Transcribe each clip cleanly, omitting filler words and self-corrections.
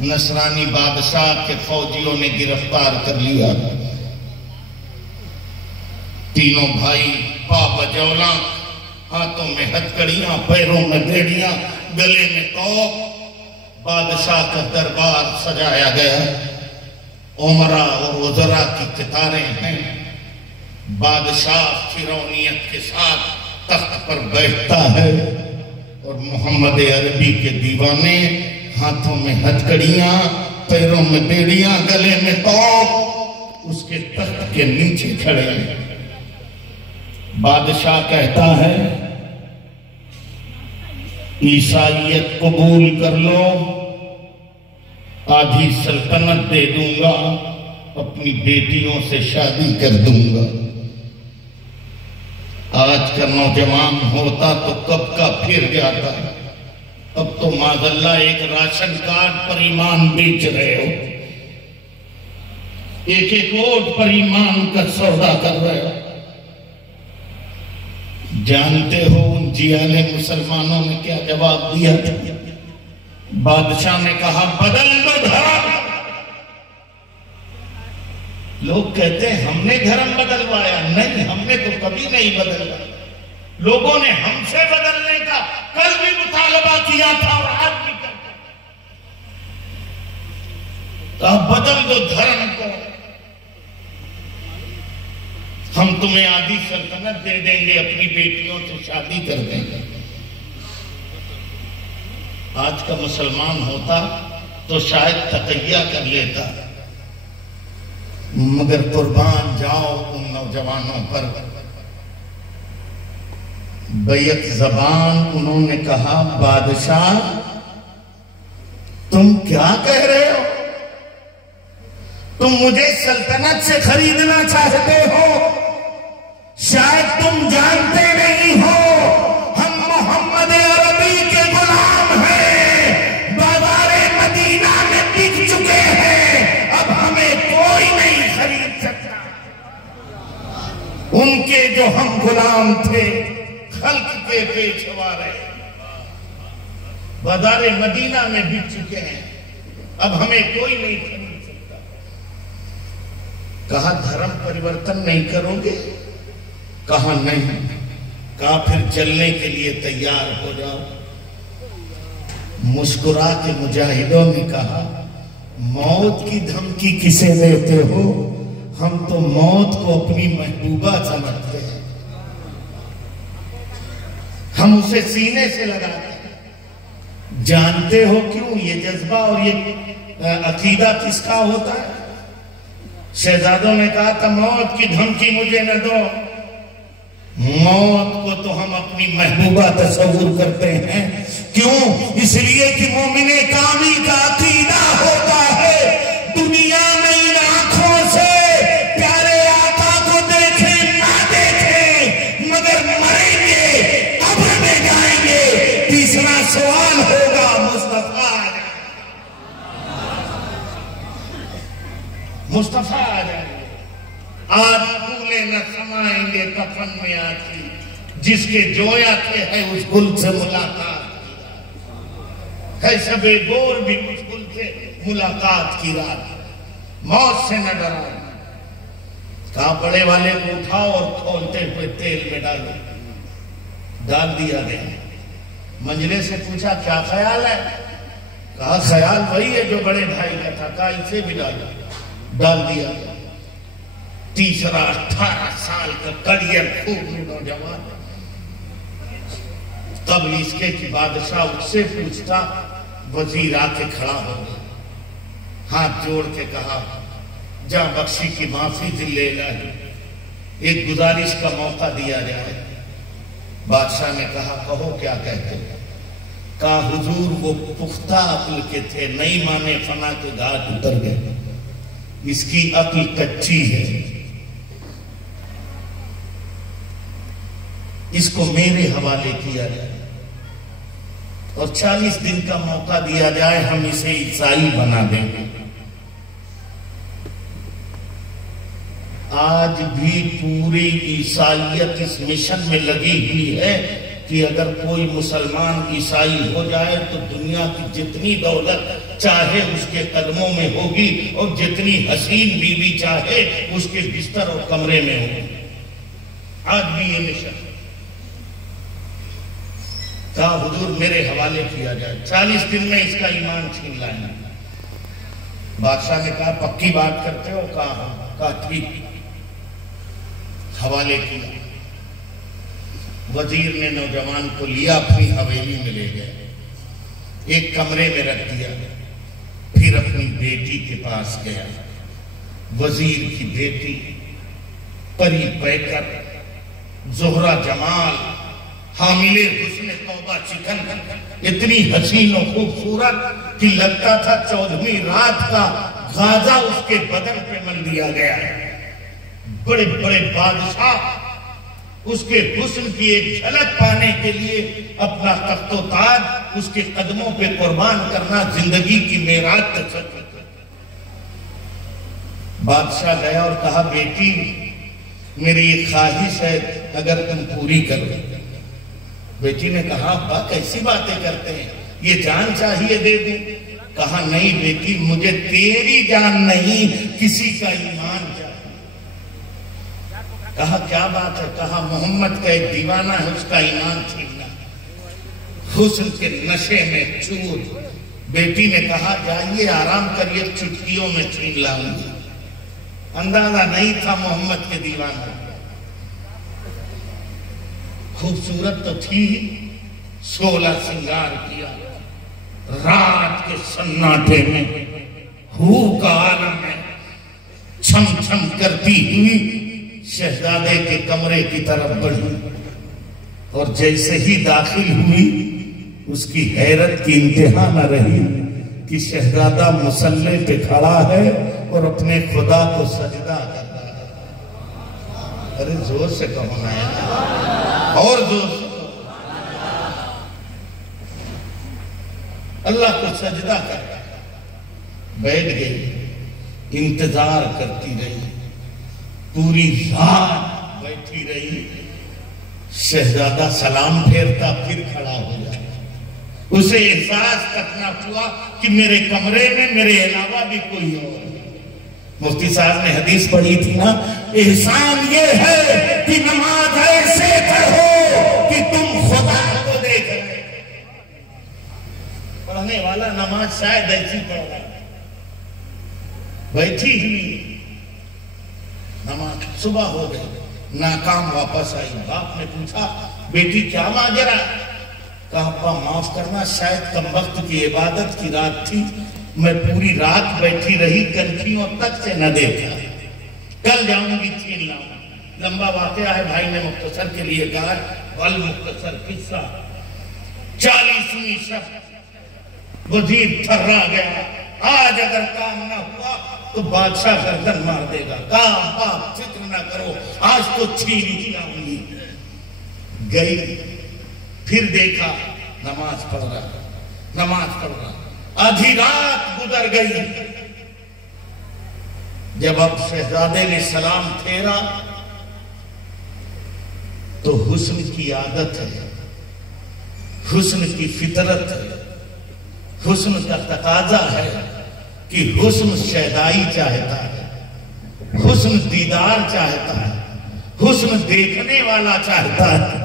نصرانی بادشاہ کے فوجیوں نے گرفتار کر لیا۔ تینوں بھائی پا بجولاں، ہاتھوں میں ہتھکڑیاں، پیروں میں بیڑیاں، گلے میں توق، بادشاہ کا دربار سجایا گیا۔ عمرا اور وزراء کی قطاریں ہیں۔ بادشاہ فرعونیت کے ساتھ تخت پر بیٹھتا ہے اور محمد عربی کے دیوانے ہاتھوں میں ہتھکڑیاں، پیروں میں بیڑیاں، گلے میں توق، اس کے تخت کے نیچے کھڑے ہیں۔ بادشاہ کہتا ہے عیسائیت قبول کر لو، آدھی سلطنت دے دوں گا، اپنی بیٹیوں سے شادی کر دوں گا۔ آج کا نوجوان ہوتا تو کب کا پھر جاتا، اب تو معاذ اللہ ایک راشن کارڈ پر ایمان بیچ رہے ہو، ایک ایک ووٹ پر ایمان کا سودا کر رہے ہو۔ جانتے ہو ان جیالے مسلمانوں نے کیا جواب دیا تھا؟ بادشاہ نے کہا بدل دو دھرم۔ لوگ کہتے ہیں ہم نے دھرم بدلوایا، نہیں، ہم نے تو کبھی نہیں بدلا۔ لوگوں نے ہم سے بدلنے کا کل بھی مطالبہ کیا تھا اور آج بھی کرتے ہیں۔ کہا بدل دو دھرم کو، ہم تمہیں آدھی سلطنت دے دیں گے، اپنی بیٹیوں سے شادی کر دیں گے۔ آج کا مسلمان ہوتا تو شاید تقیہ کر لیتا، مگر قربان جاؤ ان نوجوانوں پر۔ بیک زبان انہوں نے کہا بادشاہ تم کیا کہہ رہے ہو؟ تم مجھے سلطنت سے خریدنا چاہتے ہو؟ شاید تم جانتے نہیں ہو ہم محمد عربی کے غلام ہیں، بازار مدینہ میں بک چکے ہیں، اب ہمیں کوئی نہیں خرید سکتا۔ ان کے جو ہم غلام تھے، خلق کے پیشوا رہے، بازار مدینہ میں بک چکے ہیں، اب ہمیں کوئی نہیں خرید سکتا۔ کہا دھرم پریورتن نہیں کرو گے؟ کہا نہیں۔ کہا پھر چلنے کے لیے تیار ہو جاؤ۔ مسکرا کے مجاہدوں نے کہا موت کی دھمکی کسے دیتے ہو؟ ہم تو موت کو اپنی محبوبہ سمجھتے ہیں، ہم اسے سینے سے لگاتے ہیں۔ جانتے ہو کیوں یہ جذبہ اور یہ عقیدہ کس کا ہوتا ہے؟ شہزادوں نے کہا تھا موت کی دھمکی مجھے نہ دو، موت کو تو ہم اپنی محبوبہ تصور کرتے ہیں۔ کیوں؟ اس لیے کہ مومن کامل کا عقیدہ ہوتا ہے دنیا میں ان آنکھوں سے پیارے آقا کو دیکھیں نہ دیکھیں، مگر مریں گے، قبر میں جائیں گے، تیسرا سوال ہوگا مصطفیٰ مصطفیٰ آ جائیں گے۔ آج پھولے نہ سمائیں گے کفن میں آتی، جس کے جویا تھے ہے اس گل سے ملاقات ہے، شب گور بھی اس گل سے ملاقات کی رات، موت سے نہ ڈرائیں۔ کہا بڑے والے کو اٹھاؤ اور کھولتے ہوئے تیل میں ڈالو۔ ڈال دیا گیا۔ منجلے سے پوچھا کیا خیال ہے؟ کہا خیال وہی ہے جو بڑے بھائی کا تھا۔ کہا اسے بھی ڈالو۔ ڈال دیا گیا۔ تیسرا 18 سال کا کڑیر خوب نوجوان، قبل اس کے کہ بادشاہ اس سے پوچھتا، وزیر آ کے کھڑا ہو گیا، ہاتھ جوڑ کے کہا جاں بخشی کی معافی دل الہی، ایک گزارش کا موقع دیا جائے۔ بادشاہ نے کہا کہو کیا کہتے ہیں؟ کہا حضور وہ پختہ عقل کے تھے، نہیں مانے فنا کے گھاٹ اتر گئے، اس کی عقل کچی ہے، اس کو میرے حوالے کیا جائے اور 40 دن کا موقع دیا جائے، ہم اسے عیسائی بنا دیں گے۔ آج بھی پوری عیسائیت اس مشن میں لگی ہوئی ہے کہ اگر کوئی مسلمان عیسائی ہو جائے تو دنیا کی جتنی دولت چاہے اس کے قدموں میں ہوگی اور جتنی حسین بیوی چاہے اس کے بستر اور کمرے میں ہوگی. آج بھی یہ مشن کہا حضور میرے حوالے کیا جائے، 40 دن میں اس کا ایمان چھین لائیں. بادشاہ نے کہا پکی بات کرتے ہو؟ کہا ٹھیک. حوالے کیا. وزیر نے نوجوان کو لیا، اپنی حویلی میں لے گئے، ایک کمرے میں رکھ دیا. پھر اپنی بیٹی کے پاس گیا. وزیر کی بیٹی پری پیکر، زہرہ جمال، حامل حسن توبہ چکن، اتنی حسین و خوبصورت کہ لگتا تھا 14ویں رات کا غازہ اس کے بدن پہ مل دیا گیا ہے. بڑے بڑے بادشاہ اس کے حسن کی ایک جھلک پانے کے لیے اپنا تخت و تاج اس کے قدموں پہ قربان کرنا زندگی کی معراج تصور کرتے. بادشاہ گیا اور کہا بیٹی میری ایک خواہش ہے اگر تم پوری کرو. بیٹی نے کہا ابا کیسی باتیں کرتے ہیں، یہ جان چاہیے دے دوں. کہا نہیں بیٹی مجھے تیری جان نہیں کسی کا ایمان چاہیے. کہا کیا بات ہے؟ کہا محمد کا ایک دیوانہ ہے، اس کا ایمان چھیننا. حسن کے نشے میں چور. بیٹی نے کہا جائیے آرام کریے، چٹکیوں میں چھین لاؤں گی. اندازہ نہیں تھا محمد کے دیوانہ. خوبصورت تو تھی، 16 سنگار کیا. رات کے سناٹے میں ہو کا عالم میں چھم چھم کرتی ہوئی شہزادے کے کمرے کی طرف بڑھی، اور جیسے ہی داخل ہوئی اس کی حیرت کی انتہا نہ رہی کہ شہزادہ مصلی پہ کھڑا ہے اور اپنے خدا کو سجدہ کرتا ہے. ارے زور سے کہو نا، اور زور سے کہو. اللہ کو سجدہ کرتا ہے. بیٹھ گئی، انتظار کرتی رہی، پوری رات بیٹھی رہی. شہزادہ سلام پھیرتا پھر کھڑا ہو جاتا. اسے احساس تک نہ ہوا کہ میرے کمرے میں میرے علاوہ بھی کوئی اور. مفتی صاحب نے حدیث پڑھی تھی نا، احسان یہ ہے کہ نماز ایسے پڑھو کہ تم خدا کو دیکھ رہے. پڑھنے والا نماز شاید ایسی پڑھ رہا ہے. بیٹھی ہوئی نماز. صبح ہو گئی، ناکام واپس آئی. باپ نے پوچھا بیٹی کیا ماجرا؟ کہا ابا معاف کرنا، شاید کم وقت کی عبادت کی رات تھی، میں پوری رات بیٹھی رہی، کنکھیوں تک سے نہ دیکھا. کل جاؤں گی چھین لاؤں. لمبا واقعہ ہے، بھائی نے مختصر کے لیے کہا. والمختصر قصہ 40ویں شب وزیر تھرا گیا. آج اگر کام نہ ہوا تو بادشاہ گردن مار دے گا. کہا باپ فکر نہ کرو، آج تو چھین ہی لاؤں گی. گئی، پھر دیکھا نماز پڑھ رہا. آدھی رات گزر گئی. جب اب شہزادے نے سلام پھیرا تو حسن کی عادت ہے، حسن کی فطرت ہے، حسن کا تقاضا ہے کہ حسن شیدائی چاہتا ہے، حسن دیدار چاہتا ہے، حسن دیکھنے والا چاہتا ہے.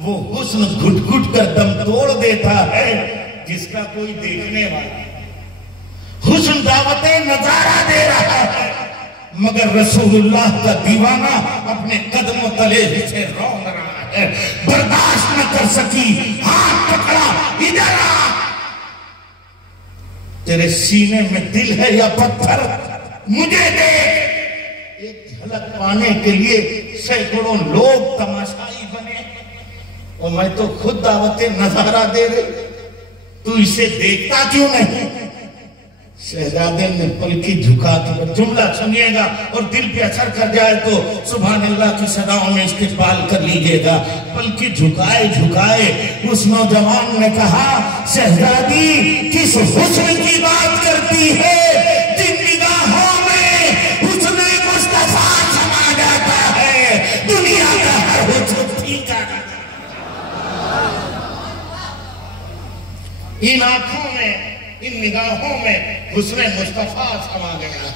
وہ حسن گھٹ گھٹ کر دم توڑ دیتا ہے جس کا کوئی دیکھنے والا. حسن دعوت نظارہ دے رہا ہے مگر رسول اللہ کا دیوانہ اپنے قدموں تلے سے رون رہا ہے. برداشت نہ کر سکی، ہاتھ پکڑا، ادھر آ. تیرے سینے میں دل ہے یا پتھر؟ مجھے دے. ایک جھلک پانے کے لیے سینکڑوں لوگ تماشائی بنے اور میں تو خود دعوت نظارہ دے رہے. تو اسے دیکھتا کیوں نہیں؟ شہزادے نے پلکی جھکا دی. جملہ سنیے گا اور دل پہ اثر کر جائے تو سبحان اللہ کی صداؤں میں استقبال کر لیجئے گا. پلکی جھکائے اس نوجوان نے کہا شہزادی کس حسن کی بات کرتی ہے جن نگاہوں میں حسن مصطفیٰ سما جاتا ہے. دنیا کا ہر حسن ٹھیک ہے. ان آنکھوں میں، ان نگاہوں میں حسن مصطفیٰ سما گیا،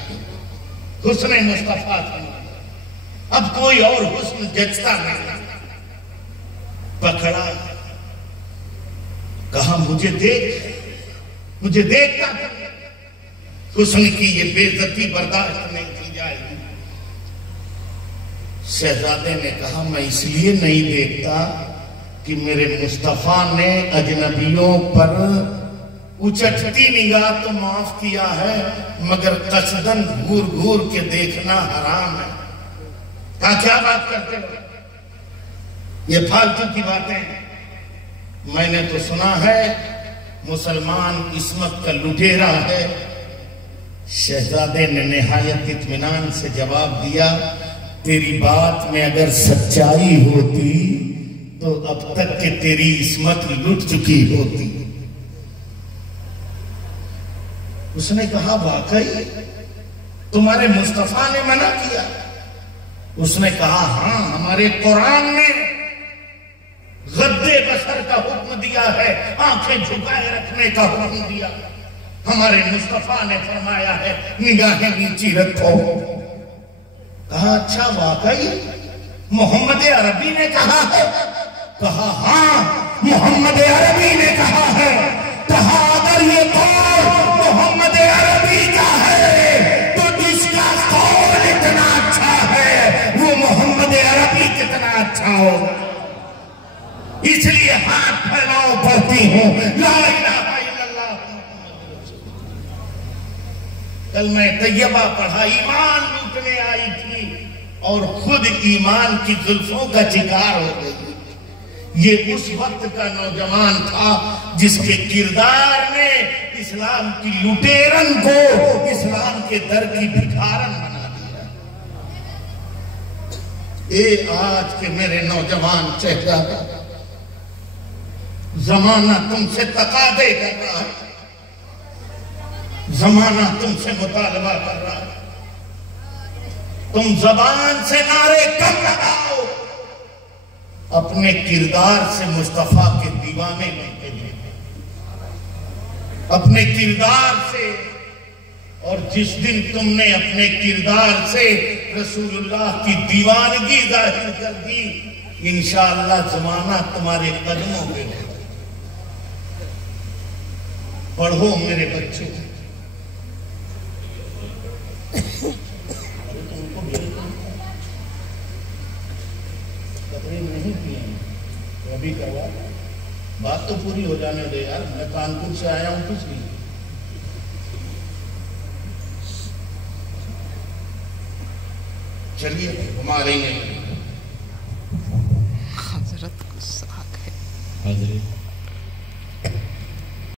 حسن مصطفیٰ سما گیا، اب کوئی اور حسن جچتا نہیں۔ پکڑا، کہا مجھے دیکھتا حسن کی یہ بے عزتی برداشت نہیں کی جائے گی۔ شہزادے نے کہا میں اس لیے نہیں دیکھتا کہ میرے مصطفیٰ نے اجنبیوں پر اچٹتی نگاہ تو معاف کیا ہے، مگر قصداً گھور گھور کے دیکھنا حرام ہے۔ کہا کیا بات کرتے ہو؟ یہ فالتو کی باتیں ہیں۔ میں نے تو سنا ہے مسلمان عصمت کا لٹیرا ہے۔ شہزادے نے نہایت اطمینان سے جواب دیا، تیری بات میں اگر سچائی ہوتی تو اب تک کہ تیری عصمت لٹ چکی ہوتی۔ اس نے کہا واقعی تمہارے مصطفیٰ نے منع کیا؟ اس نے کہا ہاں، ہمارے قرآن نے غدِ بصر کا حکم دیا ہے، آنکھیں جھکائے رکھنے کا حکم دیا۔ ہمارے مصطفیٰ نے فرمایا ہے نگاہیں نیچی رکھو۔ کہا اچھا واقعی محمد عربی نے کہا ہے؟ کہا ہاں محمد عربی نے کہا ہے۔ کہا اگر یہ قول محمد عربی کا ہے تو جس کا قول اتنا اچھا ہے وہ محمد عربی کتنا اچھا ہوگا۔ اس لیے ہاتھ پھیلاؤ پڑھتی ہوں لا الہ الا اللہ محمد رسول اللہ۔ کلمہ طیبہ پڑھا، ایمان لوٹنے آئی تھی اور خود ایمان کی زلفوں کا شکار ہو گئی۔ یہ اس وقت کا نوجوان تھا جس کے کردار نے اسلام کی لٹیرن کو اسلام کے در کی بھکارن بنا دیا۔ اے آج کے میرے نوجوان چہرہ، زمانہ تم سے تقاضے کر رہا ہے، زمانہ تم سے مطالبہ کر رہا ہے، تم زبان سے نعرے کم لگاؤ، اپنے کردار سے مصطفیٰ کے دیوانے بنتے ہیں، اپنے کردار سے۔ اور جس دن تم نے اپنے کردار سے رسول اللہ کی دیوانگی ظاہر کر دی، انشاءاللہ زمانہ تمہارے قدموں پہ ہوگا۔ پڑھو میرے بچوں، کپڑے نہیں کیے ہیں ابھی کروا، بات تو پوری ہو جانے دے یار، میں کانپور سے آیا ہوں کس لیے؟ چلیے ہمارے حضرت کو ساتھ ہے حضرت